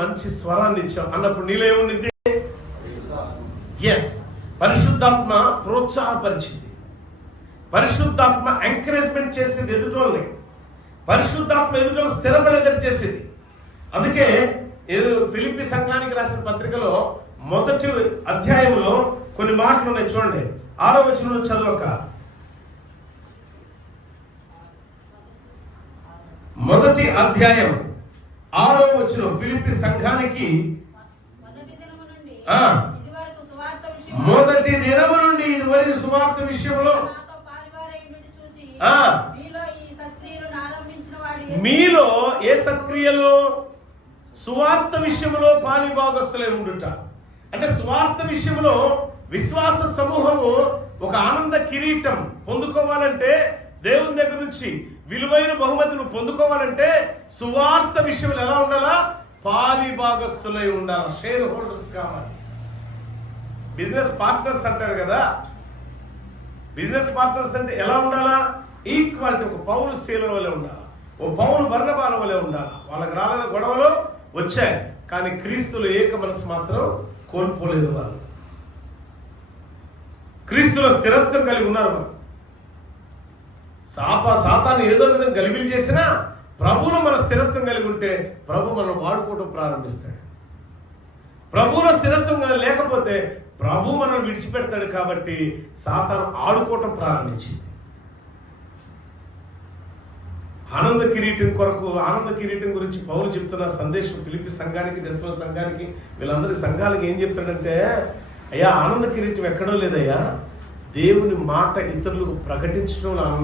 మంచి స్వరాన్ని ఇచ్చాం అన్నప్పుడు నీలో ఏముంది? ఎస్, పరిశుద్ధాత్మ ప్రోత్సాహపరిచింది, పరిశుద్ధాత్మ ఎంకరేజ్మెంట్ చేసేది ఎదుటోళ్ళని, పరిశుద్ధాత్మ ఎదుట స్థిరపడేదని చేసేది. అందుకే ఫిలిప్పీ సంఘానికి రాసిన పత్రికలో మొదటి అధ్యాయంలో కొన్ని మాటలు ఉన్నాయి చూడండి. 6వ వచనం చదవక, మొదటి అధ్యాయం 6వ వచనం ఫిలిప్పీ సంఘానికి మొదటి దినము నుండి ఇదివరకు సువార్త విషయంలో మీలో ఏ సత్క్రియలు? సువార్త విషయంలో పాలిభాగస్తులై ఉండుట. అంటే సువార్త విషయంలో విశ్వాస సమూహము ఒక ఆనంద కిరీటం పొందుకోవాలంటే, దేవుని దగ్గర నుంచి విలువైన బహుమతిని పొందుకోవాలంటే సువార్త విషయంలో ఎలా ఉండాలా? పాలిభాగస్తులై ఉండాలి, షేర్ హోల్డర్స్ కావాలి. బిజినెస్ పార్ట్నర్స్ అంటారు కదా, బిజినెస్ పార్ట్నర్స్ అంటే ఎలా ఉండాలా? ఈక్వాలిటీ. ఒక పౌలు శీలం వల్లే ఉండాలి, ఓ పౌలు బర్నబాల వల్లే ఉండాలి. వాళ్ళకి రాలేద గొడవలు వచ్చాయి, కానీ క్రీస్తులో ఏక మనసు మాత్రం కోల్పోలేదు. వాళ్ళు క్రీస్తులో స్థిరత్వం కలిగి ఉన్నారు. వాళ్ళు సాతాను ఏదో విధంగా గలిబిలి చేసినా ప్రభువులో మన స్థిరత్వం కలిగి ఉంటే ప్రభు మనం వాడుకోవడం ప్రారంభిస్తాడు. ప్రభువులో స్థిరత్వం లేకపోతే ప్రభు మనం విడిచిపెడతాడు. కాబట్టి సాతాను ఆడుకోవటం ప్రారంభించింది. ఆనంద కిరీటం కొరకు, ఆనంద కిరీటం గురించి పౌలు చెప్తున్న సందేశం ఫిలిప్పీ సంఘానికి, దశమ సంఘానికి, వీళ్ళందరి సంఘాలకి ఏం చెప్తాడంటే, అయ్యా ఆనంద కిరీటం ఎక్కడో లేదయ్యా, దేవుని మాట ఇతరులకు ప్రకటించడం